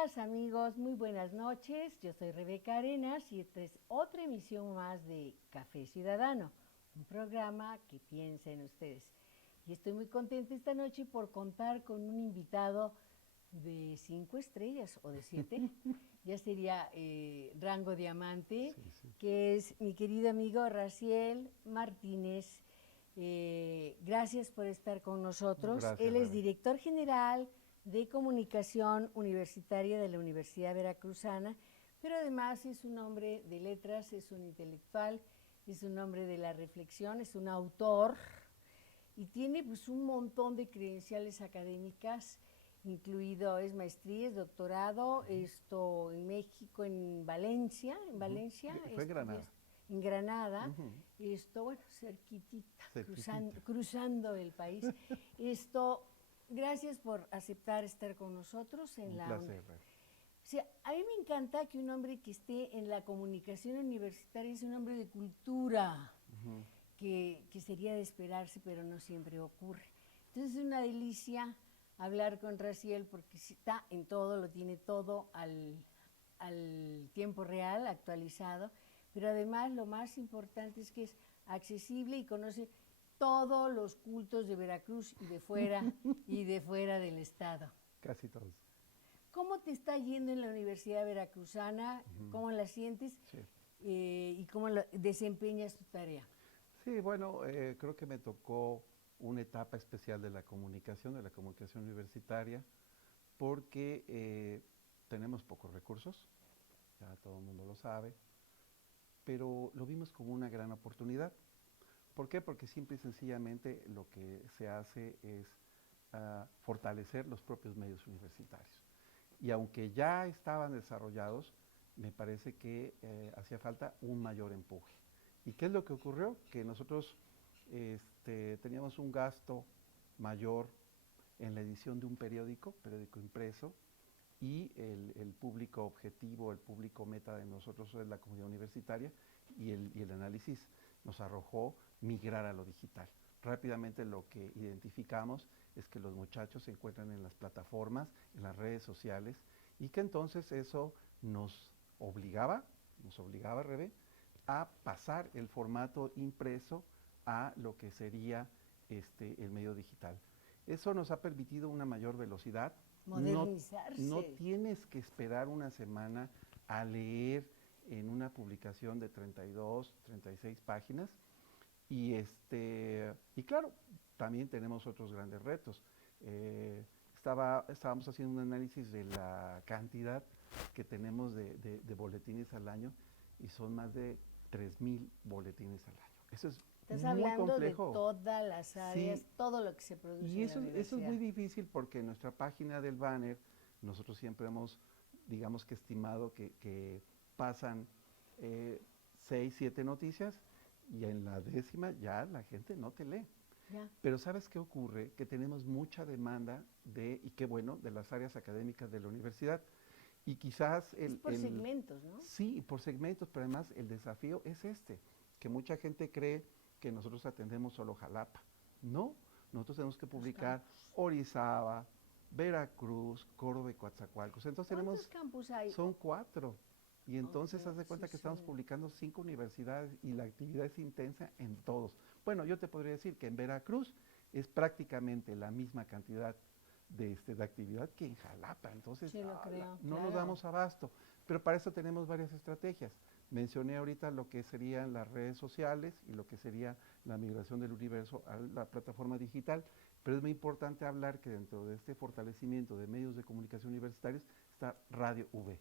Amigas, amigos, muy buenas noches. Yo soy Rebeca Arenas y esta es otra emisión más de Café Ciudadano, un programa que piensa en ustedes. Y estoy muy contenta esta noche por contar con un invitado de 5 estrellas o de 7, ya sería rango diamante, que es mi querido amigo Raciel Martínez. Gracias por estar con nosotros. Gracias, Él es Rebe. director general de Comunicación Universitaria de la Universidad Veracruzana, pero además es un hombre de letras, es un intelectual, es un hombre de la reflexión, es un autor y tiene pues un montón de credenciales académicas, incluido es maestría, es doctorado, esto en México, en Valencia, Fue en Granada. en Granada, esto, bueno, cerquitita, Cerquitita. cruzando el país. Esto, gracias por aceptar estar con nosotros en Un la... placer, Rebe. O sea, a mí me encanta que un hombre que esté en la comunicación universitaria es un hombre de cultura, que sería de esperarse, pero no siempre ocurre. Entonces es una delicia hablar con Raciel porque está en todo, lo tiene todo al tiempo real, actualizado, pero además lo más importante es que es accesible y conoce todos los cultos de Veracruz y de fuera del estado. Casi todos. ¿Cómo te está yendo en la Universidad Veracruzana? ¿Cómo la sientes? Sí. ¿Y cómo desempeñas tu tarea? Sí, bueno, creo que me tocó una etapa especial de la comunicación universitaria, porque tenemos pocos recursos, ya todo el mundo lo sabe, pero lo vimos como una gran oportunidad. ¿Por qué? Porque simple y sencillamente lo que se hace es fortalecer los propios medios universitarios. Y aunque ya estaban desarrollados, me parece que hacía falta un mayor empuje. ¿Y qué es lo que ocurrió? Que nosotros teníamos un gasto mayor en la edición de un periódico impreso, y el público objetivo, el público meta de nosotros es la comunidad universitaria, y el análisis nos arrojó migrar a lo digital. Rápidamente lo que identificamos es que los muchachos se encuentran en las plataformas, en las redes sociales, y que entonces eso nos obligaba, Rebe, a pasar el formato impreso a lo que sería el medio digital. Eso nos ha permitido una mayor velocidad. Modernizarse. No tienes que esperar una semana a leer en una publicación de 32, 36 páginas. Y claro, también tenemos otros grandes retos. Estábamos haciendo un análisis de la cantidad que tenemos de boletines al año, y son más de 3,000 boletines al año. Eso es Estás muy hablando complejo. de todas las áreas, Sí, todo lo que se produce y en la eso es universidad. muy difícil, porque en nuestra página del banner nosotros siempre hemos, digamos que estimado que pasan 6, 7 noticias, y en la 10ª ya la gente no te lee. Ya. Pero ¿sabes qué ocurre? Que tenemos mucha demanda y qué bueno, de las áreas académicas de la universidad. Y quizás Es por segmentos, ¿no? Sí, por segmentos, pero además el desafío es que mucha gente cree que nosotros atendemos solo Jalapa. No, nosotros tenemos que publicar Orizaba, Veracruz, Córdoba y Coatzacoalcos. Entonces ¿Cuántos campus hay? son 4. Y entonces Okay, haz de cuenta sí, que estamos sí. publicando 5 universidades, y la actividad es intensa en todos. Bueno, yo te podría decir que en Veracruz es prácticamente la misma cantidad de actividad que en Jalapa. Entonces Sí, lo creo, no claro. nos damos abasto. Pero para eso tenemos varias estrategias. Mencioné ahorita lo que serían las redes sociales y lo que sería la migración del universo a la plataforma digital, pero es muy importante hablar que dentro de este fortalecimiento de medios de comunicación universitarios está Radio V.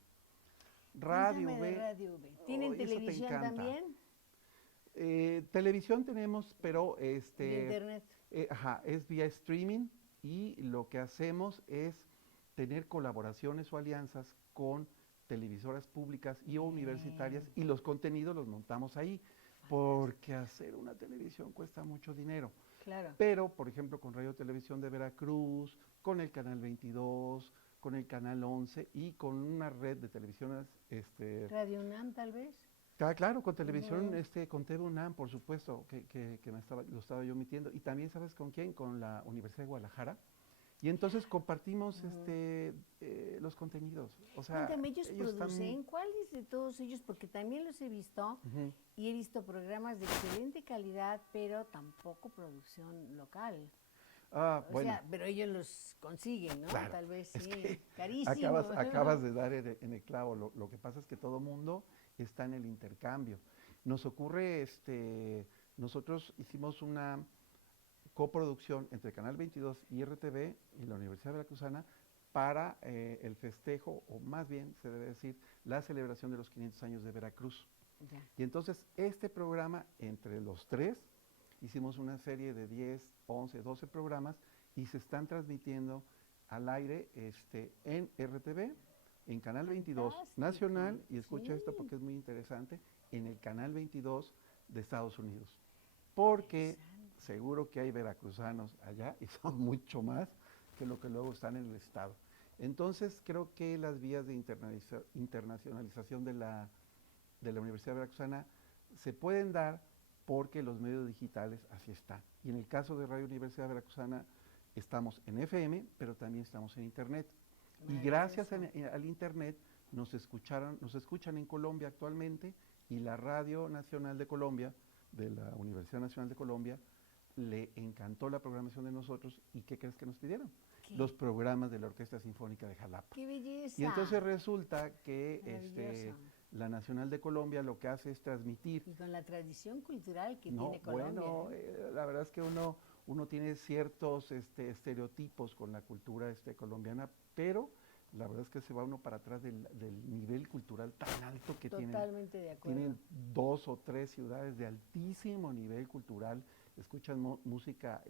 Radio Cuéntame de V, Radio V. ¿Tienen televisión también? Televisión tenemos, pero ¿Y internet? es vía streaming, y lo que hacemos es tener colaboraciones o alianzas con televisoras públicas y universitarias, y los contenidos los montamos ahí, porque hacer una televisión cuesta mucho dinero. Claro. Pero, por ejemplo, con Radio Televisión de Veracruz, con el Canal 22, con el Canal 11 y con una red de televisiones. ¿Radio UNAM tal vez? Claro, con televisión, con TV UNAM, por supuesto, que lo estaba yo emitiendo. Y también, ¿sabes con quién? Con la Universidad de Guadalajara, Y entonces compartimos los contenidos. O sea, Cuéntame, ellos producen, están... ¿cuáles de todos ellos? Porque también los he visto Ujú. y he visto programas de excelente calidad, pero tampoco producción local. Ah, O bueno, sea, pero ellos los consiguen, ¿no? claro. Tal vez Es sí, que carísimo. acabas de dar en el clavo. Lo que pasa es que todo mundo está en el intercambio. Nos ocurre, nosotros hicimos una coproducción entre Canal 22 y RTV y la Universidad Veracruzana para el festejo, o más bien se debe decir, la celebración de los 500 años de Veracruz. Ya. Y entonces este programa, entre los tres, hicimos una serie de 10, 11, 12 programas y se están transmitiendo al aire en RTV, en Canal 22 Fantástico, nacional, y escucha esto sí. porque es muy interesante, en el Canal 22 de Estados Unidos. Porque Interesante. seguro que hay veracruzanos allá y son mucho más que lo que luego están en el estado. Entonces creo que las vías de internacionalización de la Universidad Veracruzana se pueden dar porque los medios digitales así están. Y en el caso de Radio Universidad Veracruzana estamos en FM, pero también estamos en Internet. Y gracias Maravilloso. al Internet nos escuchan en Colombia actualmente, y la Radio Nacional de Colombia, de la Universidad Nacional de Colombia, le encantó la programación de nosotros. ¿Y qué crees que nos pidieron? ¿Qué? Los programas de la Orquesta Sinfónica de Jalapa. ¡Qué belleza! Y entonces resulta que Maravilloso. la Nacional de Colombia lo que hace es transmitir. Y con la tradición cultural que No, tiene Colombia. bueno, la verdad es que uno tiene ciertos estereotipos con la cultura colombiana, pero la verdad es que se va uno para atrás del nivel cultural tan alto que Totalmente de acuerdo. tienen 2 o 3 ciudades de altísimo nivel cultural, escuchan música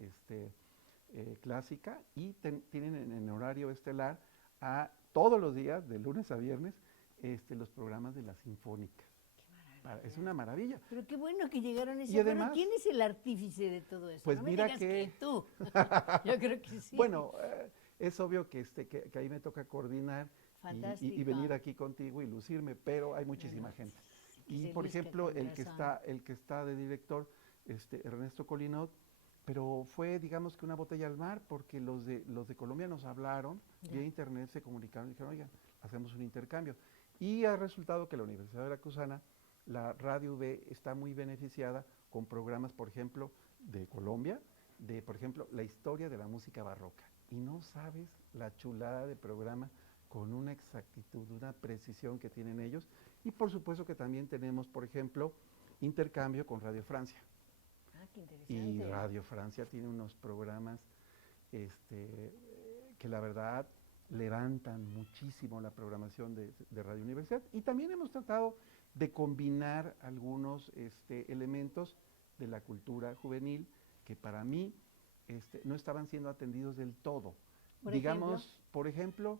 clásica, y tienen en horario estelar todos los días, de lunes a viernes, los programas de la Sinfónica. Qué maravilla. Es una maravilla. Pero qué bueno que llegaron a ese Y acuerdo. además, ¿Quién es el artífice de todo eso? pues no me mira digas que tú. Yo creo que sí. bueno, es obvio que ahí me toca coordinar y venir Fantástico. aquí contigo y lucirme, pero hay muchísima Bueno, gente. sí, Y se por luzca ejemplo, con razón. el que está de director, Ernesto Colinot, pero fue, digamos, que una botella al mar, porque los de Colombia nos hablaron, Ya. vía internet se comunicaron y dijeron, oigan, hacemos un intercambio. Y ha resultado que la Universidad Veracruzana, la Radio V, está muy beneficiada con programas, por ejemplo, de Colombia, por ejemplo, la historia de la música barroca. Y no sabes la chulada de programa, con una exactitud, una precisión que tienen ellos. Y por supuesto que también tenemos, por ejemplo, intercambio con Radio Francia. Ah, qué Y interesante. Radio Francia tiene unos programas que la verdad levantan muchísimo la programación de Radio Universidad. Y también hemos tratado de combinar algunos elementos de la cultura juvenil que para mí no estaban siendo atendidos del todo. ¿Por Digamos, ejemplo? por ejemplo,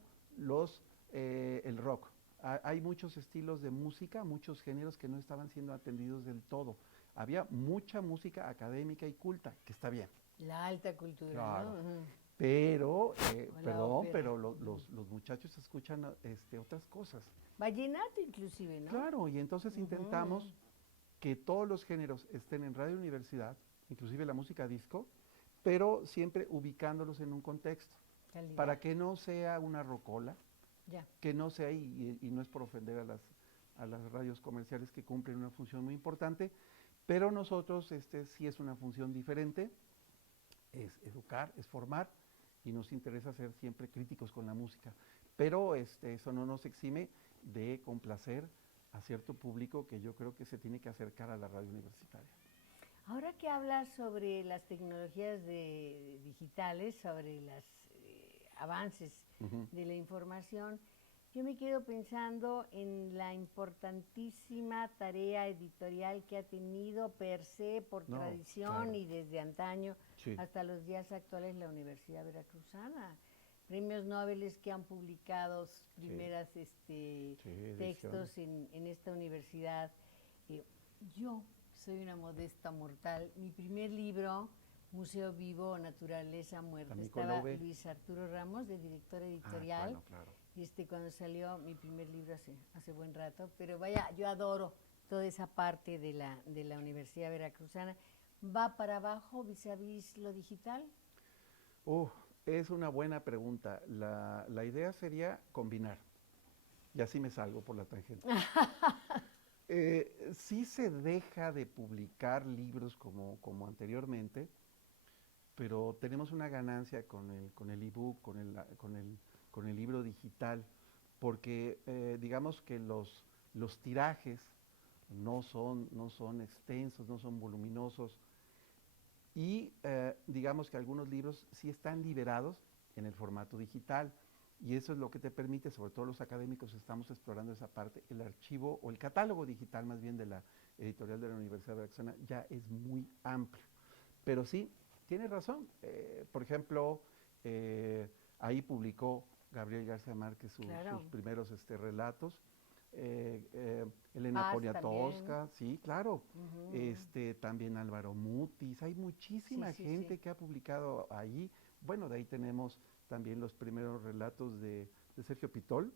el rock. Hay muchos estilos de música, muchos géneros que no estaban siendo atendidos del todo. Había mucha música académica y culta, que está bien. La alta cultura, Claro. ¿no? Ujú. Pero, O la perdón, ópera. pero los muchachos escuchan otras cosas. Vallenato inclusive, ¿no? Claro, y entonces Ujú. intentamos que todos los géneros estén en Radio Universidad, inclusive la música disco, pero siempre ubicándolos en un contexto, Calidad. para que no sea una rocola, Ya. que no sea, y no es por ofender a las radios comerciales que cumplen una función muy importante, pero nosotros sí es una función diferente, es educar, es formar, y nos interesa ser siempre críticos con la música. Pero eso no nos exime de complacer a cierto público que yo creo que se tiene que acercar a la radio universitaria. Ahora que hablas sobre las tecnologías digitales, sobre los avances Ujú. de la información, yo me quedo pensando en la importantísima tarea editorial que ha tenido per se, por No, tradición claro. y desde antaño Sí. hasta los días actuales, la Universidad Veracruzana. Premios Nobel que han publicado sus primeras textos en esta universidad. Yo soy una modesta mortal. Mi primer libro, Museo Vivo, Naturaleza Muerta, estaba Luis Arturo Ramos, de director editorial. Bueno, claro. Cuando salió mi primer libro hace buen rato, pero vaya, yo adoro toda esa parte de la Universidad Veracruzana. ¿Va para abajo vis a vis lo digital? Es una buena pregunta. La idea sería combinar, y así me salgo por la tangente. Sí se deja de publicar libros como anteriormente, pero tenemos una ganancia con el ebook, con el libro digital, porque digamos que los tirajes no son extensos, no son voluminosos, y digamos que algunos libros sí están liberados en el formato digital, y eso es lo que te permite, sobre todo los académicos estamos explorando esa parte, el archivo o el catálogo digital más bien de la editorial de la Universidad de Veracruz ya es muy amplio. Pero sí, tiene razón. Por ejemplo, ahí publicó Gabriel García Márquez sus Claro. primeros relatos. Elena Paz también. Poniatowska, sí, claro. Ujú. También Álvaro Mutis. Hay Sí, muchísima sí, sí. gente que ha publicado ahí. Bueno, de ahí tenemos también los primeros relatos de Sergio Pitol.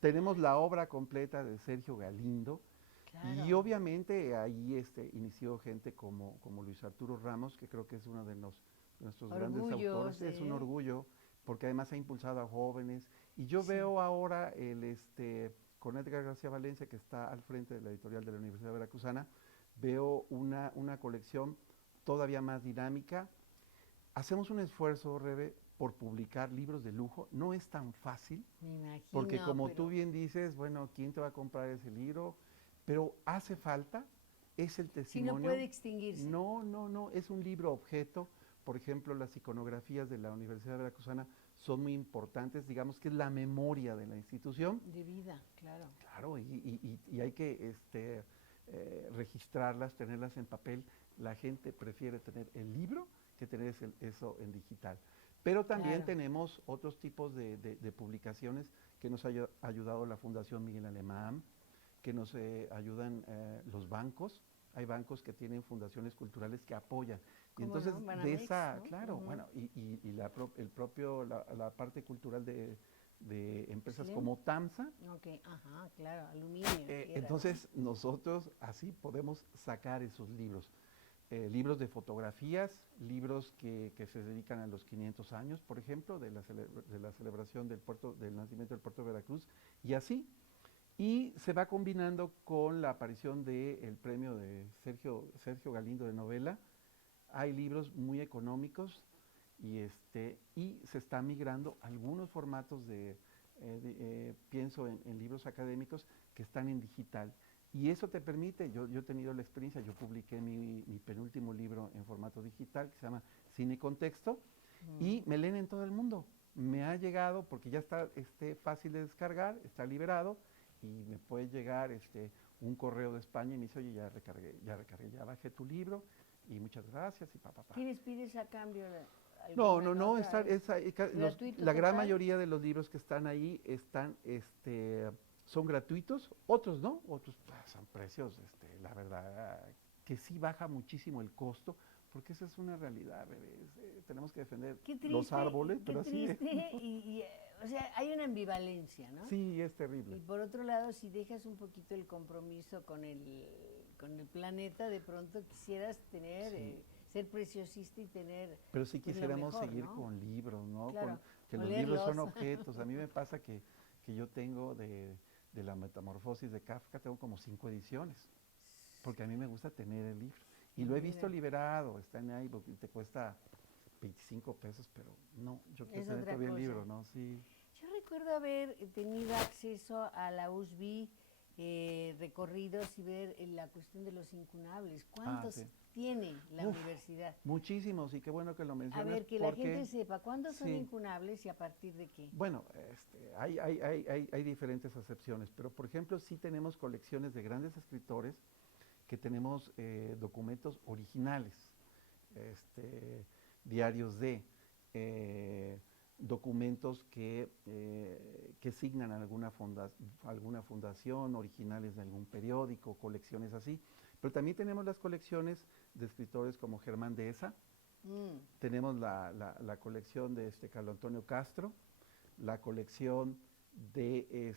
Tenemos la obra completa de Sergio Galindo. Y Claro. obviamente ahí inició gente como Luis Arturo Ramos, que creo que es uno de nuestros grandes Orgullos autores. Es un de... orgullo, porque además ha impulsado a jóvenes. Y yo Sí. veo ahora con Edgar García Valencia, que está al frente de la editorial de la Universidad Veracruzana, veo una colección todavía más dinámica. Hacemos un esfuerzo, Rebe, por publicar libros de lujo. No es tan fácil, Me porque imagino, como tú pero bien dices, bueno, ¿quién te va a comprar ese libro? Pero hace falta, es el si no puede testimonio. extinguirse. No, es un libro objeto. Por ejemplo, las iconografías de la Universidad Veracruzana son muy importantes, digamos que es la memoria de la institución. De vida, claro. Claro, y hay que registrarlas, tenerlas en papel. La gente prefiere tener el libro que tener eso en digital. Pero también Claro. tenemos otros tipos de publicaciones que nos ha ayudado la Fundación Miguel Alemán, que nos ayudan los bancos. Hay bancos que tienen fundaciones culturales que apoyan. Y ¿Cómo entonces no? de Banamex, esa, ¿no? claro, Ujú. bueno, la parte cultural de empresas Slim. como TAMSA. Ok, ajá, claro. Aluminio, era, ¿no? Entonces nosotros así podemos sacar esos libros. Libros de fotografías, libros que se dedican a los 500 años, por ejemplo, de la celebración del nacimiento del puerto de Veracruz, y así. Y se va combinando con la aparición del premio de Sergio Galindo de novela. Hay libros muy económicos y se está migrando algunos formatos pienso en libros académicos que están en digital. Y eso te permite, yo he tenido la experiencia, yo publiqué mi penúltimo libro en formato digital que se llama Cine Contexto y Mm. me leen en todo el mundo. Me ha llegado porque ya está fácil de descargar, está liberado y me puede llegar un correo de España y me dice, oye, ya bajé tu libro y muchas gracias y pa. ¿Qué les pides a cambio? No, ¿Alguna no, no, nota? ¿Es gratuito la gran total? mayoría de los libros que están ahí son gratuitos, otros no, otros son precios, la verdad, que sí baja muchísimo el costo, porque esa es una realidad, bebés. Tenemos que defender los árboles, Qué pero así es. triste, o sea, hay una ambivalencia, ¿no? Sí, es Y terrible. por otro lado, si dejas un poquito el compromiso con el planeta, de pronto quisieras tener, Sí, ser preciosista y tener pero sí pues lo quisiéramos mejor, seguir ¿no? con libros, ¿no? Claro, Que los libros son olerlos. objetos. A mí me pasa que yo tengo de la Metamorfosis de Kafka, tengo como 5 ediciones, porque a mí me gusta tener el libro. Y lo he visto Mira, liberado, está en iBook y te cuesta 25 pesos, pero no, yo quiero es tener otra todavía el cosa. libro, ¿no? Sí. Yo recuerdo haber tenido acceso a la USB, recorridos y ver la cuestión de los incunables. Ah, ¿Cuántos sí. tiene la Uf, universidad? muchísimos, y qué bueno que lo A mencionas, ver, que la gente porque sepa cuándo son sí, incunables y a partir de qué. bueno, hay diferentes acepciones, pero por ejemplo sí tenemos colecciones de grandes escritores que tenemos documentos originales, este, diarios eh, documentos que signan alguna fundación, originales de algún periódico, colecciones así. Pero también tenemos las colecciones de escritores como Germán Dehesa, Mm, tenemos la colección de Carlos Antonio Castro, la colección de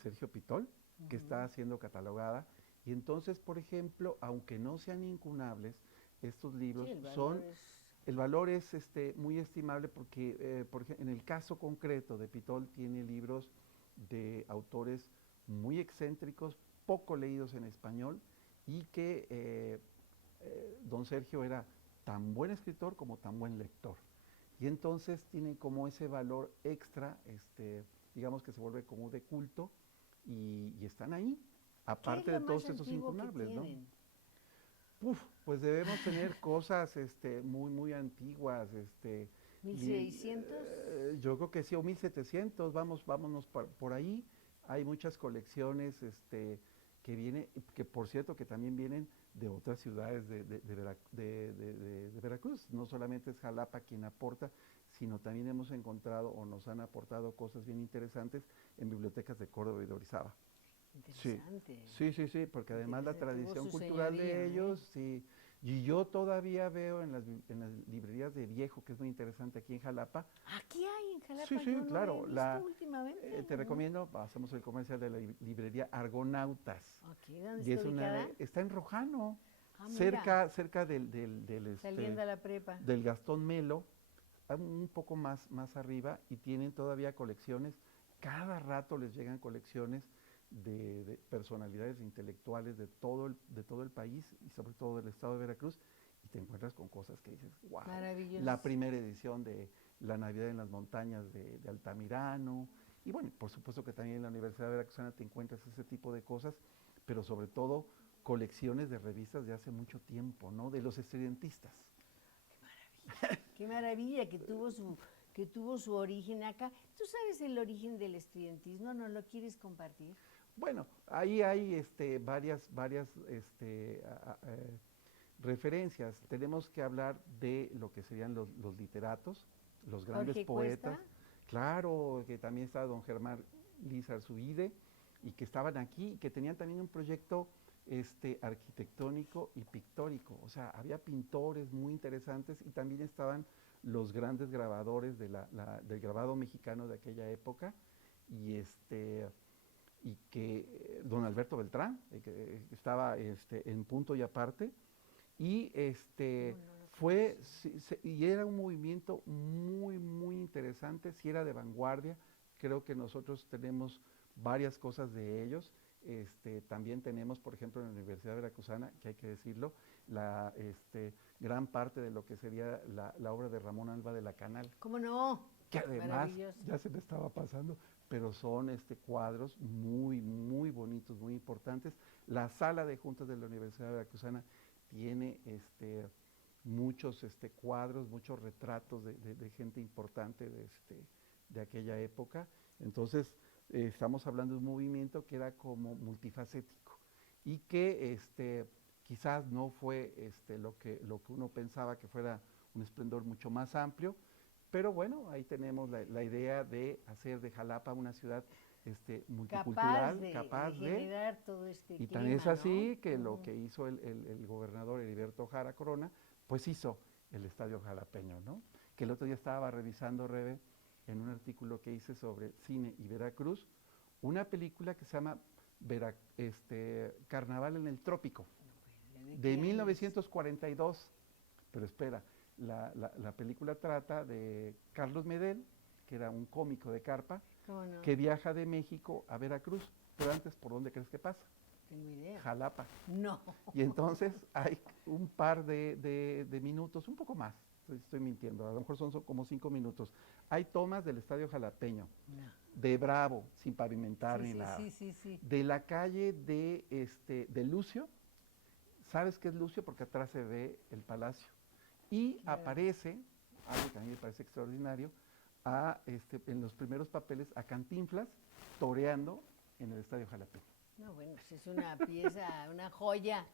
Sergio Pitol, que está ujú. siendo catalogada. Y entonces, por ejemplo, aunque no sean incunables, estos Sí, libros el valor son es El valor es muy estimable porque, en el caso concreto de Pitol, tiene libros de autores muy excéntricos, poco leídos en español, y que don Sergio era tan buen escritor como tan buen lector. Y entonces tienen como ese valor extra, digamos que se vuelve como de culto, y están ahí, ¿Qué es aparte lo de más todos estos antiguo que incunables, ¿no? tienen? Uf, pues debemos tener cosas muy, muy antiguas, ¿1600? yo creo que sí, o 1700, vámonos por ahí. Hay muchas colecciones que vienen, que por cierto que también vienen de otras ciudades de Veracruz. No solamente es Jalapa quien aporta, sino también hemos encontrado o nos han aportado cosas bien interesantes en bibliotecas de Córdoba y de Orizaba. Sí, Interesante. sí, porque además la Interesante. Tuvo tradición su cultural señorío, de ¿eh? ellos, sí. Y yo todavía veo en las librerías de viejo, que es muy interesante aquí en Jalapa. Aquí hay en Sí, Jalapa, sí, yo no he claro. visto últimamente. Te ¿No? recomiendo, hacemos el comercial de la librería Argonautas. Ok, ¿dónde Y está es ubicada? está en Rojano, Ah, mira, cerca saliendo a la prepa. del Gastón Melo, un poco más arriba, y tienen todavía colecciones. Cada rato les llegan colecciones de personalidades intelectuales de todo el país y sobre todo del estado de Veracruz, y te encuentras con cosas que dices, wow, la Maravilloso. primera edición de La Navidad en las Montañas de Altamirano, y bueno, por supuesto que también en la Universidad Veracruzana te encuentras ese tipo de cosas, pero sobre todo colecciones de revistas de hace mucho tiempo, ¿no? De los estudiantistas. Qué maravilla que tuvo su origen acá. ¿Tú sabes el origen del estudiantismo? ¿No lo quieres compartir? Bueno, ahí hay varias referencias. Tenemos que hablar de lo que serían los literatos, los grandes Jorge poetas. Cuesta. Claro, que también está don Germán Lizarzuide, y que estaban aquí, y que tenían también un proyecto arquitectónico y pictórico. O sea, había pintores muy interesantes, y también estaban los grandes grabadores del grabado mexicano de aquella época, y y que don Alberto Beltrán, que estaba en punto y aparte, y No, no lo conocí. y era un movimiento muy, muy interesante, si era de vanguardia. Creo que nosotros tenemos varias cosas de ellos. También tenemos, por ejemplo, en la Universidad Veracruzana, que hay que decirlo, gran parte de lo que sería la obra de Ramón Alba de la Canal, ¿Cómo no? que además Maravilloso. ya se me estaba pasando, pero son cuadros muy, muy bonitos, muy importantes. La sala de juntas de la Universidad Veracruzana tiene muchos cuadros, muchos retratos de gente importante de aquella época. Entonces, estamos hablando de un movimiento que era como multifacético, y que quizás no fue lo que uno pensaba que fuera un esplendor mucho más amplio, pero bueno, ahí tenemos la idea de hacer de Jalapa una ciudad multicultural, De generar todo este y tan es clima, ¿no? así que lo que hizo el gobernador Heriberto Jara Corona, pues hizo el Estadio Jalapeño, ¿no? Que el otro día estaba revisando, Rebe, en un artículo que hice sobre cine y Veracruz, una película que se llama Carnaval en el Trópico, ¿De de qué año es? 1942. Pero espera, la película trata de Carlos Medel, que era un cómico de carpa, ¿Cómo no? que viaja de México a Veracruz. Pero antes, ¿por dónde crees que pasa? Tengo idea. Jalapa. No. Y entonces hay un par de minutos, un poco más, estoy mintiendo, a lo mejor son como 5 minutos. Hay tomas del Estadio Jalapeño, No. de Bravo, sin pavimentar Sí, ni sí, nada, sí, sí, sí. de la calle de Lucio. ¿Sabes qué es Lucio? Porque atrás se ve el palacio. Y Claro. aparece, algo que a mí me parece extraordinario, en los primeros papeles a Cantinflas toreando en el Estadio Jalapeño. No, bueno, pues es una pieza, una joya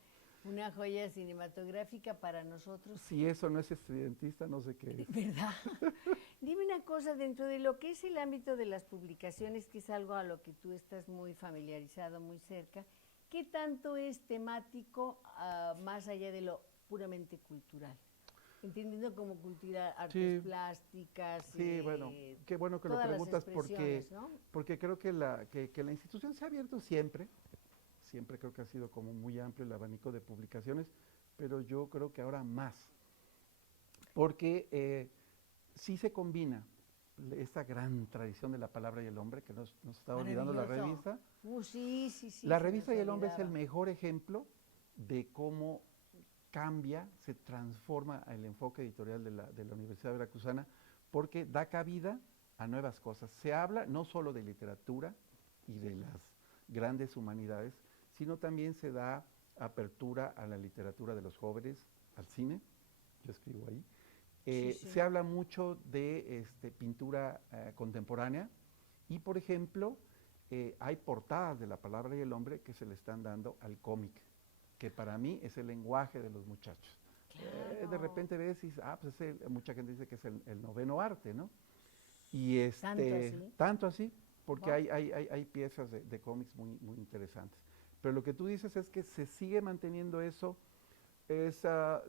cinematográfica para nosotros. Si eso no es estudiantista, no sé qué es. ¿Verdad? Dime una cosa, dentro de lo que es el ámbito de las publicaciones, que es algo a lo que tú estás muy familiarizado, muy cerca, ¿qué tanto es temático más allá de lo puramente cultural? Entendiendo como cultura, artes plásticas, Sí, bueno, qué bueno que lo todas las preguntas, expresiones, ¿no? porque creo que que la institución se ha abierto siempre creo que ha sido como muy amplio el abanico de publicaciones, pero yo creo que ahora más, porque sí se combina esta gran tradición de la palabra y el hombre, que nos está olvidando la revista. Sí. La revista y el hombre es el mejor ejemplo de cómo cambia, se transforma el enfoque editorial de la Universidad Veracruzana, porque da cabida a nuevas cosas. Se habla no solo de literatura y de las grandes humanidades, sino también se da apertura a la literatura de los jóvenes, al cine, yo escribo ahí. Se habla mucho de pintura contemporánea y, por ejemplo, hay portadas de la palabra y el hombre que se le están dando al cómic, que para mí es el lenguaje de los muchachos. Claro. De repente ves y dices, pues mucha gente dice que es el noveno arte, ¿no? Y tanto así, porque hay piezas de cómics muy interesantes. Pero lo que tú dices es que se sigue manteniendo eso,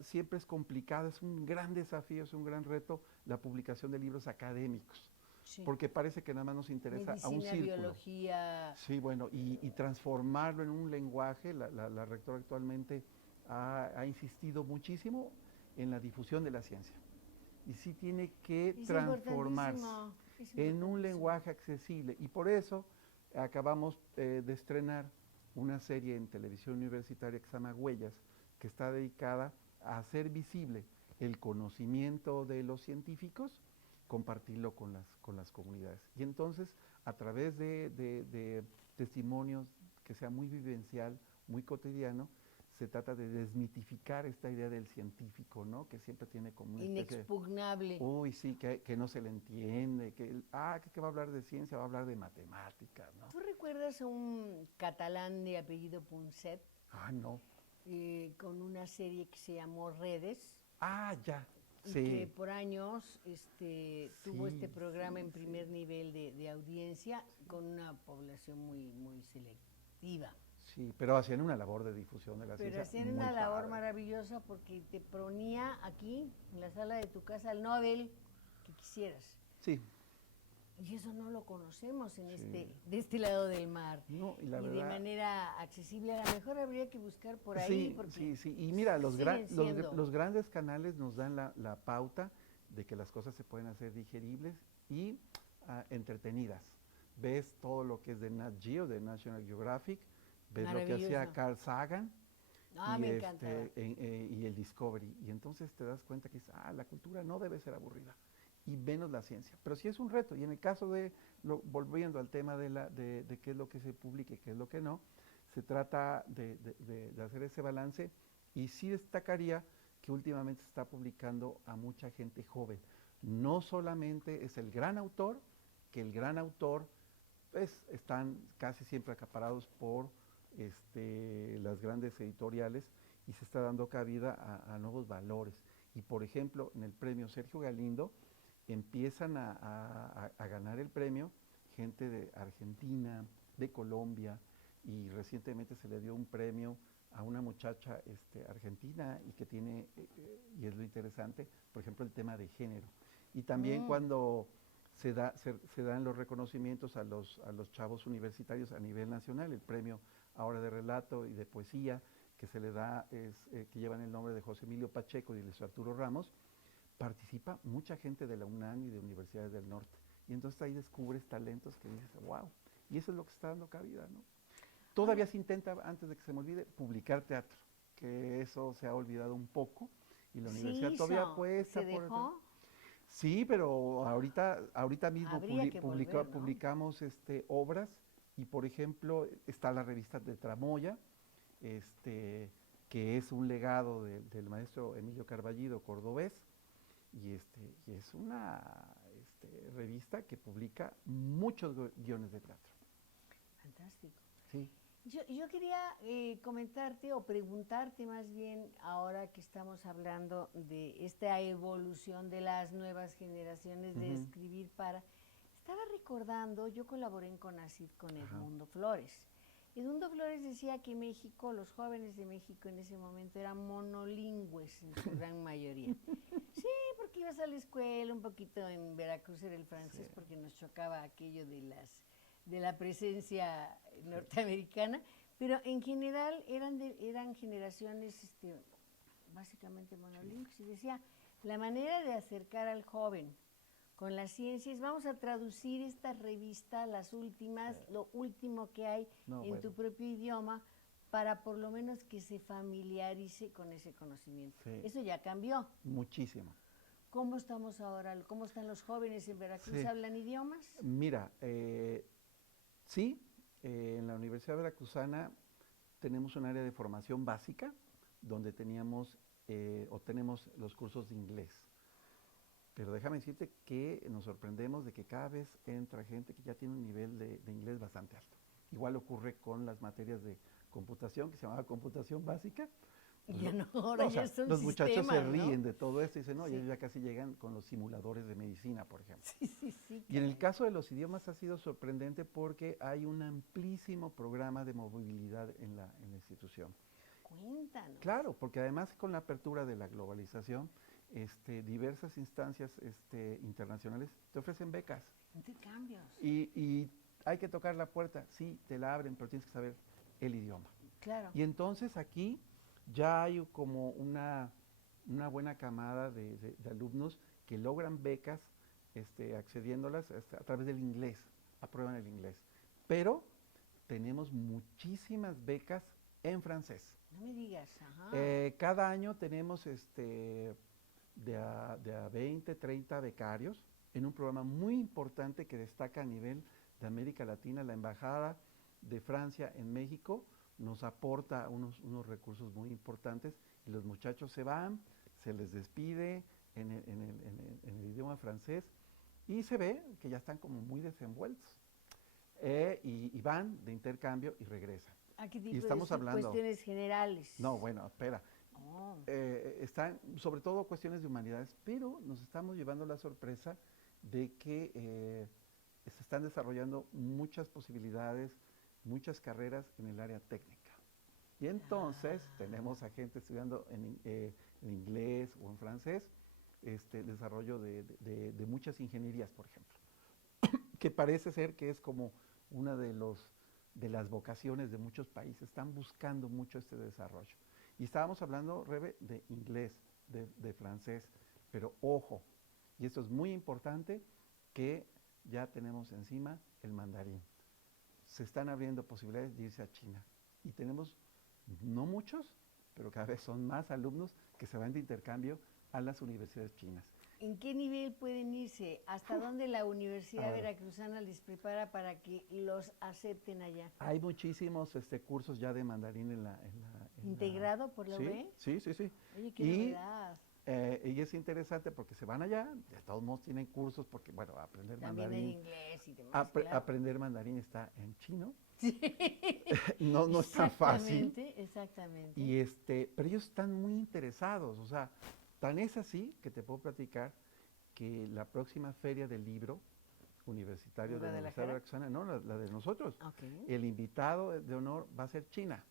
siempre es complicado, es un gran desafío, es un gran reto la publicación de libros académicos. Sí. Porque parece que nada más nos interesa medicina, a un círculo. Biología. Sí, bueno, y transformarlo en un lenguaje. La rectora actualmente ha insistido muchísimo en la difusión de la ciencia. Y sí tiene que transformarse en un lenguaje accesible. Y por eso acabamos de estrenar una serie en televisión universitaria que se llama Huellas, que está dedicada a hacer visible el conocimiento de los científicos, compartirlo con las comunidades. Y entonces, a través de testimonios que sea muy vivencial, muy cotidiano, se trata de desmitificar esta idea del científico, ¿no? Que siempre tiene como una inexpugnable. Uy, sí, que no se le entiende, que va a hablar de ciencia, va a hablar de matemáticas, ¿no? ¿Tú recuerdas a un catalán de apellido Punset? No. Con una serie que se llamó Redes. Ya. Y sí. que por años tuvo este programa en primer nivel de audiencia con una población muy selectiva. Sí, pero hacían una labor de difusión de la ciencia. Pero hacían una labor maravillosa porque te ponía aquí, en la sala de tu casa, el Nobel que quisieras. Sí. Y eso no lo conocemos de este lado del mar. No, y verdad, de manera accesible. A lo mejor habría que buscar por ahí. Sí. Y mira, los grandes canales nos dan la pauta de que las cosas se pueden hacer digeribles y entretenidas. Ves todo lo que es de Nat Geo, de National Geographic, ves lo que hacía Carl Sagan me encanta. Y el Discovery. Y entonces te das cuenta que la cultura no debe ser aburrida, y menos la ciencia. Pero sí es un reto, y en el caso volviendo al tema de qué es lo que se publica y qué es lo que no, se trata de hacer ese balance, y sí destacaría que últimamente se está publicando a mucha gente joven. No solamente es el gran autor, que el gran autor pues están casi siempre acaparados por las grandes editoriales, y se está dando cabida a nuevos valores. Y por ejemplo, en el premio Sergio Galindo, empiezan a ganar el premio gente de Argentina, de Colombia, y recientemente se le dio un premio a una muchacha argentina, y que tiene, y es lo interesante, por ejemplo, el tema de género. Y también cuando se dan los reconocimientos a los chavos universitarios a nivel nacional, el premio ahora de relato y de poesía que se le da, que llevan el nombre de José Emilio Pacheco y de Luis Arturo Ramos, participa mucha gente de la UNAM y de universidades del norte. Y entonces ahí descubres talentos que dices, wow, y eso es lo que está dando cabida, ¿no? Todavía se intenta, antes de que se me olvide, publicar teatro, que eso se ha olvidado un poco, y la universidad todavía apuesta por... Sí, pero ahorita mismo publicamos obras, y por ejemplo está la revista de Tramoya, que es un legado del maestro Emilio Carballido, cordobés, y es una revista que publica muchos guiones de teatro. Fantástico. Sí. Yo quería comentarte o preguntarte más bien, ahora que estamos hablando de esta evolución de las nuevas generaciones de escribir para... Estaba recordando, yo colaboré en CONACYT con Edmundo Flores. Edmundo Flores decía que México, los jóvenes de México en ese momento eran monolingües en su gran mayoría. Sí, porque ibas a la escuela, un poquito en Veracruz era el francés, porque nos chocaba aquello de la presencia norteamericana, pero en general eran generaciones básicamente monolingües. Y decía, La manera de acercar al joven con las ciencias, vamos a traducir esta revista, las últimas, lo último que hay tu propio idioma, para por lo menos que se familiarice con ese conocimiento. Sí. Eso ya cambió. Muchísimo. ¿Cómo estamos ahora? ¿Cómo están los jóvenes en Veracruz? Sí. ¿Hablan idiomas? Mira, sí, en la Universidad Veracruzana tenemos un área de formación básica donde tenemos los cursos de inglés. Pero déjame decirte que nos sorprendemos de que cada vez entra gente que ya tiene un nivel de inglés bastante alto. Igual ocurre con las materias de computación, que se llamaba computación básica. Y ya no, ahora ya son los muchachos sistemas, se ríen, ¿no?, de todo esto y dicen, no, sí, ellos ya casi llegan con los simuladores de medicina, por ejemplo. Sí, y en el caso de los idiomas ha sido sorprendente porque hay un amplísimo programa de movilidad en la institución. Cuéntanos. Claro, porque además con la apertura de la globalización, diversas instancias internacionales te ofrecen becas. Intercambios. Y hay que tocar la puerta, sí, te la abren, pero tienes que saber el idioma. Claro. Y entonces aquí ya hay como una buena camada de alumnos que logran becas accediéndolas a través del inglés, aprueban el inglés. Pero tenemos muchísimas becas en francés. No me digas, ajá. Cada año tenemos de a 20, 30 becarios en un programa muy importante que destaca a nivel de América Latina. La Embajada de Francia en México nos aporta unos recursos muy importantes y los muchachos se van, se les despide en el idioma francés y se ve que ya están como muy desenvueltos y van de intercambio y regresan. ¿A qué tipo y estamos de hablando, cuestiones generales? No, bueno, espera. Oh. Están sobre todo cuestiones de humanidades, pero nos estamos llevando la sorpresa de que se están desarrollando muchas posibilidades, muchas carreras en el área técnica. Y entonces tenemos a gente estudiando en inglés o en francés, desarrollo de muchas ingenierías, por ejemplo, que parece ser que es como una de las vocaciones de muchos países. Están buscando mucho este desarrollo. Y estábamos hablando, Rebe, de inglés, de francés, pero ojo, y esto es muy importante, que ya tenemos encima el mandarín. Se están abriendo posibilidades de irse a China. Y tenemos, no muchos, pero cada vez son más alumnos que se van de intercambio a las universidades chinas. ¿En qué nivel pueden irse? ¿Hasta dónde la Universidad Veracruzana les prepara para que los acepten allá? Hay muchísimos cursos ya de mandarín en la ¿Integrado por la UB? Sí. Oye, qué novedad. Y es interesante porque se van allá, de todos modos tienen cursos porque, bueno, aprender también mandarín. También hay inglés y demás, aprender mandarín está en chino. Sí. no es tan fácil. Exactamente. Y pero ellos están muy interesados, o sea, tan es así que te puedo platicar que la próxima feria del libro universitario de la Universidad Veracruzana, no, la de nosotros, el invitado de honor va a ser China.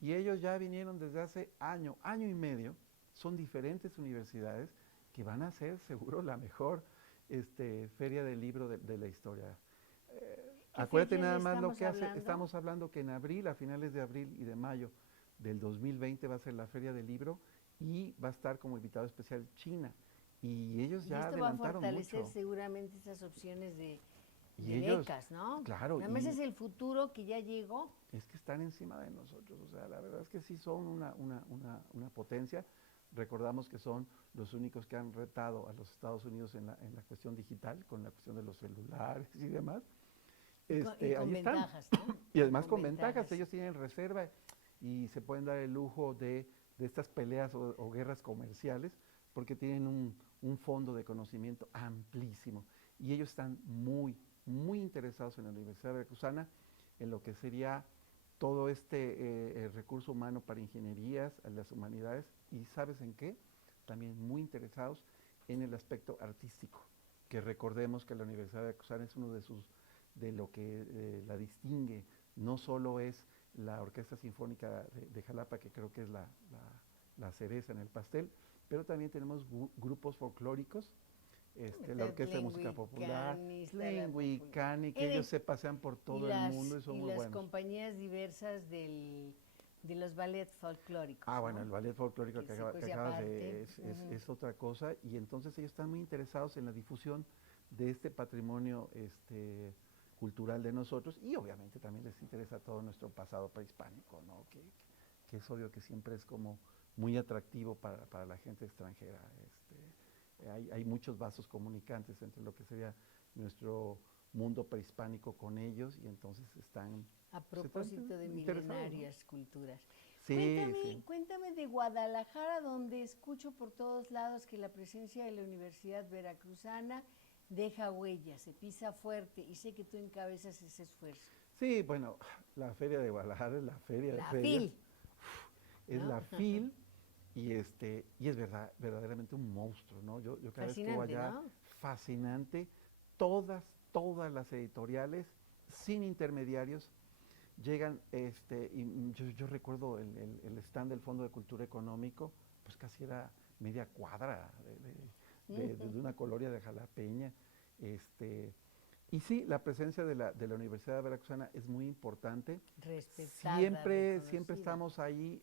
Y ellos ya vinieron desde hace año y medio, son diferentes universidades que van a ser seguro la mejor feria del libro de la historia. Acuérdate nada más lo que estamos hablando que en abril, a finales de abril y de mayo del 2020 va a ser la feria del libro y va a estar como invitado especial China. Y ellos ya adelantaron mucho. Esto va a fortalecer seguramente esas opciones de ellos, becas, ¿no? Claro. Además es el futuro que ya llegó. Es que están encima de nosotros, o sea, la verdad es que sí son una potencia. Recordamos que son los únicos que han retado a los Estados Unidos en la cuestión digital, con la cuestión de los celulares y demás. Y con ventajas, ¿no? Y además con ventajas, ellos tienen reserva y se pueden dar el lujo de estas peleas o guerras comerciales porque tienen un fondo de conocimiento amplísimo. Y ellos están muy interesados en la Universidad Veracruzana, en lo que sería todo recurso humano para ingenierías, las humanidades, y ¿sabes en qué? También muy interesados en el aspecto artístico, que recordemos que la Universidad Veracruzana es uno de lo que la distingue, no solo es la Orquesta Sinfónica de Jalapa, que creo que es la cereza en el pastel, pero también tenemos grupos folclóricos, la Orquesta de Música Popular, Tlenguicani, que ellos se pasean por todo el mundo y son muy buenos. Y las compañías diversas del de los ballet folclóricos. Ah, ¿no? bueno, el ballet folclórico que, Que sí, acaba- pues, que y acabas aparte, de... es otra cosa, y entonces ellos están muy interesados en la difusión de este patrimonio cultural de nosotros, y obviamente también les interesa todo nuestro pasado prehispánico, ¿no? Que es obvio que siempre es como muy atractivo para la gente extranjera. Hay muchos vasos comunicantes entre lo que sería nuestro mundo prehispánico con ellos, y entonces están A pues, propósito de interesados, ¿no? milenarias culturas. Sí, sí. Cuéntame de Guadalajara, donde escucho por todos lados que la presencia de la Universidad Veracruzana deja huellas, se pisa fuerte, y sé que tú encabezas ese esfuerzo. Sí, bueno, la Feria de Guadalajara es la feria de La ferias, FIL, es ¿no? la FIL, y es verdaderamente un monstruo, ¿no? Yo cada vez que voy Fascinante, allá, ¿no? fascinante, todas las editoriales, sin intermediarios, llegan, yo recuerdo el stand del Fondo de Cultura Económico, pues casi era media cuadra de una colonia de Jalapeña, y sí, la presencia de la Universidad Veracruzana es muy importante. Respetada, Siempre reconocida. estamos ahí,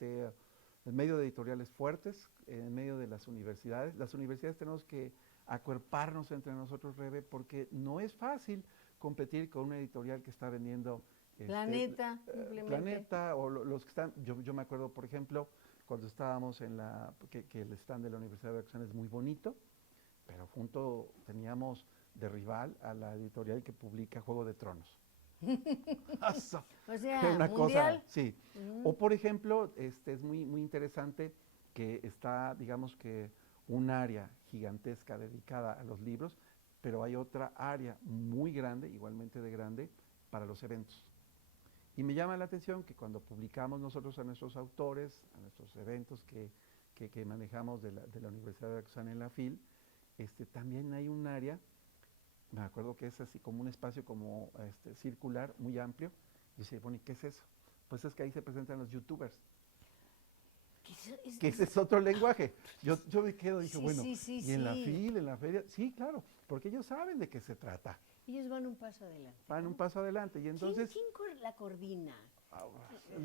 en medio de editoriales fuertes, en medio de las universidades. Las universidades tenemos que acuerparnos entre nosotros, Rebe, porque no es fácil competir con una editorial que está vendiendo Planeta, simplemente. Planeta, o los que están, yo me acuerdo, por ejemplo, cuando estábamos que el stand de la Universidad de Veracruzana es muy bonito, pero junto teníamos de rival a la editorial que publica Juego de Tronos. O Era sea, una mundial. cosa, sí. O por ejemplo, es muy interesante que está, digamos que, un área gigantesca dedicada a los libros, pero hay otra área muy grande, igualmente de grande, para los eventos. Y me llama la atención que cuando publicamos nosotros a nuestros autores, a nuestros eventos que manejamos de la Universidad de Veracruzana en la FIL, también hay un área, me acuerdo que es así como un espacio como circular, muy amplio, y yo decía, bueno, ¿y qué es eso? Pues es que ahí se presentan los youtubers, que ese es otro lenguaje. Yo me quedo y dije, Sí, bueno, sí, sí, ¿y en la sí. FIL, en la feria? Sí, claro, porque ellos saben de qué se trata, Ellos van un paso adelante. van ¿no? un paso adelante, y entonces ¿Quién la coordina?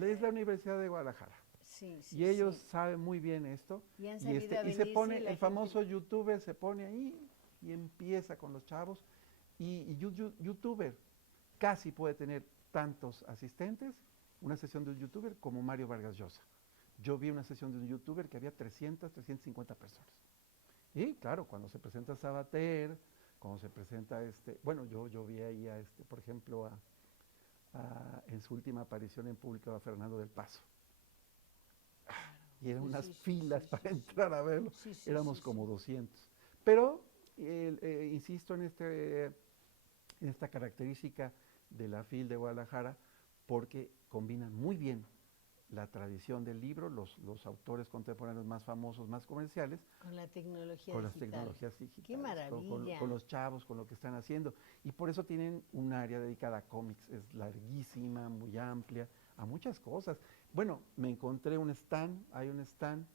es la Universidad de Guadalajara. Sí, sí, Y ellos sí. saben muy bien esto, Y han y, sabido y se avenirse pone, y la el gente- famoso youtuber se pone ahí y empieza con los chavos, y youtuber casi puede tener tantos asistentes, una sesión de un youtuber, como Mario Vargas Llosa. Yo vi una sesión de un youtuber que había 350 personas. Y claro, cuando se presenta Sabater, cuando se presenta bueno, yo vi ahí por ejemplo, en su última aparición en público a Fernando del Paso. Y eran Sí, unas sí, sí, filas sí, para sí, entrar a verlo. sí, sí, Éramos sí, como sí. 200. Pero, insisto en esta característica de la FIL de Guadalajara, porque combinan muy bien la tradición del libro, los autores contemporáneos más famosos, más comerciales, Con la tecnología con las digital. tecnologías digitales, ¡Qué maravilla! con los chavos, con lo que están haciendo. Y por eso tienen un área dedicada a cómics, es larguísima, muy amplia, a muchas cosas. Bueno, me encontré hay un stand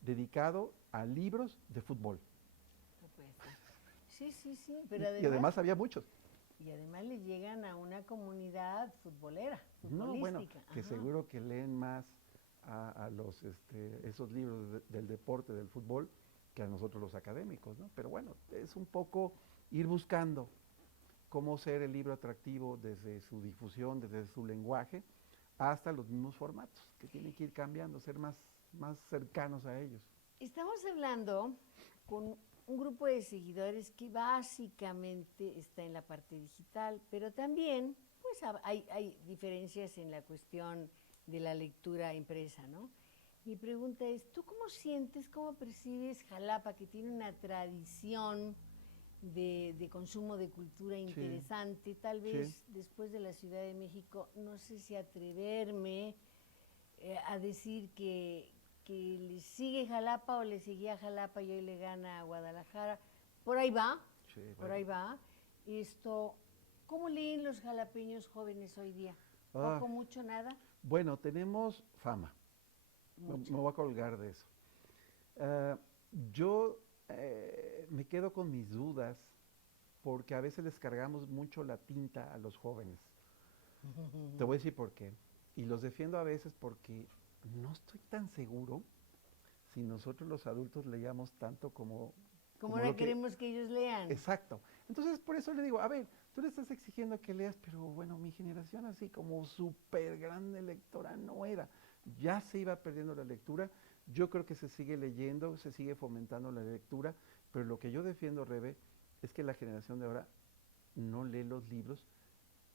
dedicado a libros de fútbol. No puede ser. Sí, sí, sí, Y, pero y además había muchos. además le llegan a una comunidad futbolera, No, bueno, futbolística. que Ajá. seguro que leen más a esos libros del deporte, del fútbol, que a nosotros los académicos, ¿no? Pero bueno, es un poco ir buscando cómo ser el libro atractivo desde su difusión, desde su lenguaje, hasta los mismos formatos, que tienen que ir cambiando, ser más cercanos a ellos. Estamos hablando con un grupo de seguidores que básicamente está en la parte digital, pero también pues hay diferencias en la cuestión de la lectura impresa, ¿no? Mi pregunta es, ¿tú cómo sientes, cómo percibes Jalapa, que tiene una tradición de consumo de cultura interesante? Tal vez sí. después de la Ciudad de México, no sé si atreverme a decir que le sigue Jalapa o le seguía Jalapa y hoy le gana a Guadalajara. Por ahí va, Sí, por bueno. ahí va. ¿Cómo leen los jalapeños jóvenes hoy día? Ah, ¿Poco, mucho, nada? bueno, tenemos fama. Me Mucho. voy a colgar de eso. Yo me quedo con mis dudas porque a veces les cargamos mucho la tinta a los jóvenes. Te voy a decir por qué. Y los defiendo a veces porque no estoy tan seguro si nosotros los adultos leíamos tanto como Como no queremos que ellos lean. Exacto. Entonces, por eso le digo, a ver, tú le estás exigiendo que leas, pero bueno, mi generación así como súper grande lectora no era. Ya se iba perdiendo la lectura. Yo creo que se sigue leyendo, se sigue fomentando la lectura, pero lo que yo defiendo, Rebe, es que la generación de ahora no lee los libros,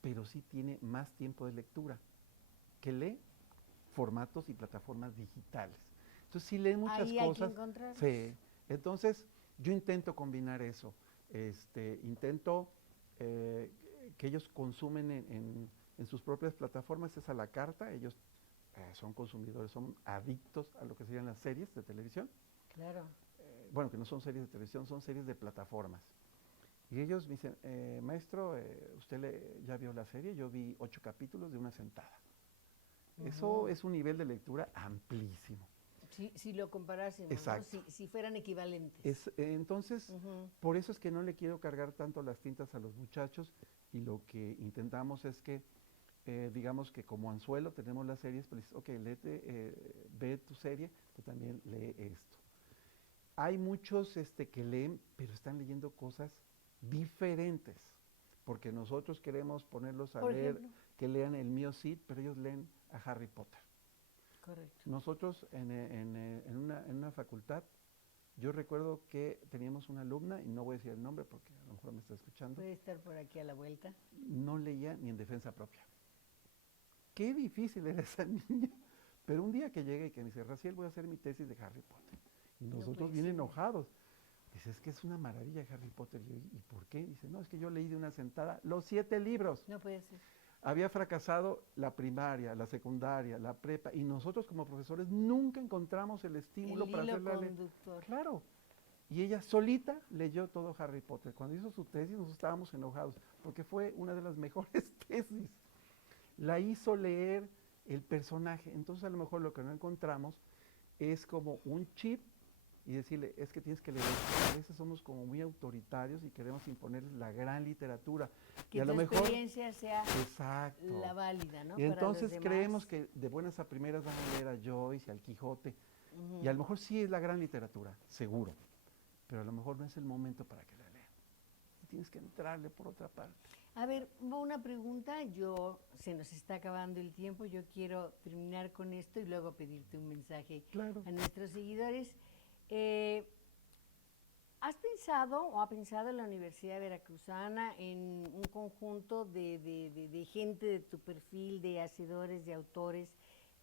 pero sí tiene más tiempo de lectura, que lee formatos y plataformas digitales. Entonces, sí leen muchas Ahí cosas. hay que encontrarlos. Sí. Entonces, yo intento combinar eso. Intento que ellos consumen en sus propias plataformas, es a la carta, ellos son consumidores, son adictos a lo que serían las series de televisión. Claro. Bueno, que no son series de televisión, son series de plataformas. Y ellos me dicen, maestro, usted ya vio la serie, yo vi 8 capítulos de una sentada. Eso es un nivel de lectura amplísimo. Si lo comparásemos, exacto, ¿no? Si fueran equivalentes. Entonces, por eso es que no le quiero cargar tanto las tintas a los muchachos, y lo que intentamos es que, digamos que como anzuelo tenemos las series, pues ok, ve tu serie, tú también lee esto. Hay muchos que leen, pero están leyendo cosas diferentes, porque nosotros queremos ponerlos a leer, que lean el Mío Cid, pero ellos leen a Harry Potter. Correcto. Nosotros en una facultad, yo recuerdo que teníamos una alumna, y no voy a decir el nombre porque a lo mejor me está escuchando. Puede estar por aquí a la vuelta. No leía ni en defensa propia. Qué difícil era esa niña. Pero un día que llega y que me dice, Raciel, voy a hacer mi tesis de Harry Potter. Y nosotros bien enojados. Dice, es que es una maravilla Harry Potter. ¿Y por qué? Dice, no, es que yo leí de una sentada los 7 libros. No puede ser. Había fracasado la primaria, la secundaria, la prepa, y nosotros como profesores nunca encontramos el estímulo para hacerla leer. Claro. Y ella solita leyó todo Harry Potter. Cuando hizo su tesis, nosotros estábamos enojados, porque fue una de las mejores tesis. La hizo leer el personaje. Entonces, a lo mejor lo que no encontramos es como un chip y decirle, es que tienes que leer. A veces somos como muy autoritarios y queremos imponerles la gran literatura. Que y a tu lo mejor experiencia sea exacto, la válida, ¿no? Y entonces para los creemos que de buenas a primeras van a leer a Joyce y al Quijote. Y a lo mejor sí es la gran literatura, seguro. Pero a lo mejor no es el momento para que la lean. Y tienes que entrarle por otra parte. A ver, una pregunta, se nos está acabando el tiempo, yo quiero terminar con esto y luego pedirte un mensaje a nuestros seguidores. ¿Has pensado o ha pensado la Universidad Veracruzana en un conjunto de gente de tu perfil, de hacedores, de autores,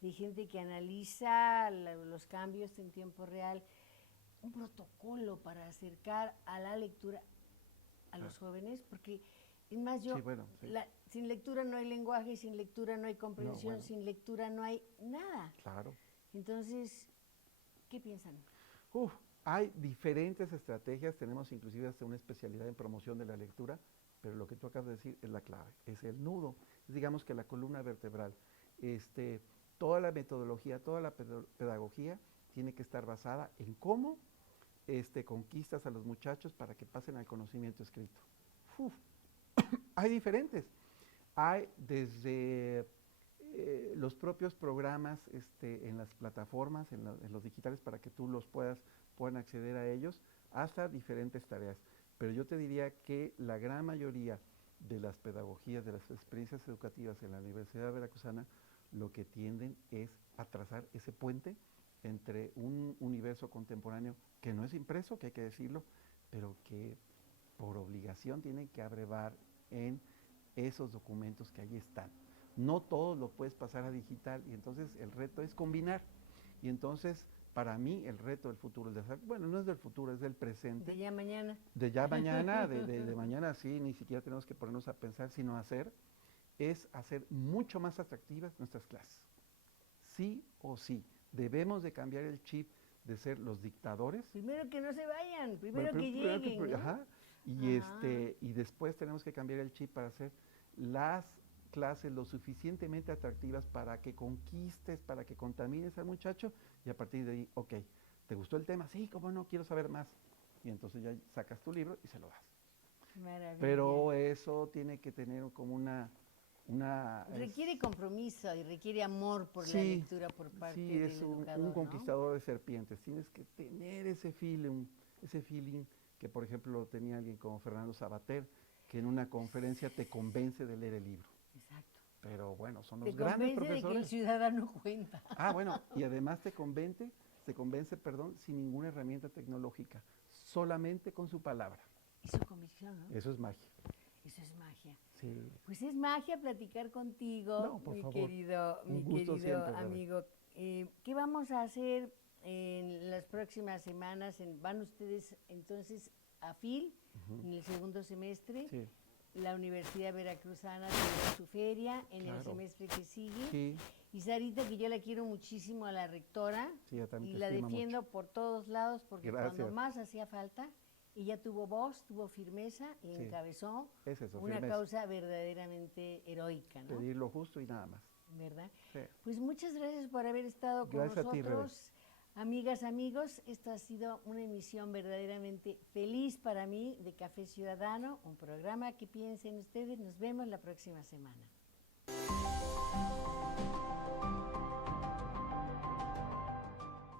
de gente que analiza los cambios en tiempo real, un protocolo para acercar a la lectura a los jóvenes? Porque es más, sin lectura no hay lenguaje, sin lectura no hay comprensión, sin lectura no hay nada. Claro. Entonces, ¿qué piensan? Hay diferentes estrategias, tenemos inclusive hasta una especialidad en promoción de la lectura, pero lo que tú acabas de decir es la clave, es el nudo, es digamos que la columna vertebral. Toda la metodología, toda la pedagogía tiene que estar basada en cómo conquistas a los muchachos para que pasen al conocimiento escrito. Hay diferentes. Hay desde los propios programas en las plataformas, en los digitales, para que tú puedan acceder a ellos, hasta diferentes tareas. Pero yo te diría que la gran mayoría de las pedagogías, de las experiencias educativas en la Universidad Veracruzana, lo que tienden es a trazar ese puente entre un universo contemporáneo que no es impreso, que hay que decirlo, pero que por obligación tienen que abrevar en esos documentos que ahí están. No todo lo puedes pasar a digital, y entonces el reto es combinar. Y entonces, para mí, el reto del futuro, bueno, no es del futuro, es del presente. De ya mañana. De ya mañana, de mañana sí, ni siquiera tenemos que ponernos a pensar, sino hacer, es hacer mucho más atractivas nuestras clases. Sí o sí, debemos de cambiar el chip de ser los dictadores. Primero que no se vayan, primero que lleguen, ¿no? Ajá. Y después tenemos que cambiar el chip para hacer las clases lo suficientemente atractivas para que conquistes, para que contamines al muchacho, y a partir de ahí, ok, ¿te gustó el tema? Sí, cómo no, quiero saber más. Y entonces ya sacas tu libro y se lo das. Maravilla. Pero eso tiene que tener como Requiere compromiso y requiere amor por la lectura por parte del educador, un ¿no? conquistador de serpientes. Tienes que tener ese feeling que, por ejemplo, lo tenía alguien como Fernando Sabater, que en una conferencia te convence de leer el libro. Exacto. Pero bueno, son los grandes profesores. Te convence de que el ciudadano cuenta. Ah, bueno, y además te convence, sin ninguna herramienta tecnológica, solamente con su palabra. Y su convicción, ¿no? Eso es magia. Eso es magia. Sí. Pues es magia platicar contigo, No, por favor. querido Siempre, amigo. ¿Qué vamos a hacer en las próximas semanas? Van ustedes entonces a FIL en el segundo semestre. Sí. La Universidad Veracruzana tiene su feria en el semestre que sigue. Sí. Y Sarita, que yo la quiero muchísimo a la rectora, Sí, yo también y te la estimo defiendo mucho. por todos lados, porque Gracias. cuando más hacía falta, ella tuvo voz, tuvo firmeza y encabezó una firmeza. Causa verdaderamente heroica, ¿no? Pedir lo justo y nada más. ¿Verdad? Sí. Pues muchas gracias por haber estado con Gracias a ti, Rebe. nosotros. Amigas, amigos, esto ha sido una emisión verdaderamente feliz para mí de Café Ciudadano, un programa que piensen ustedes. Nos vemos la próxima semana.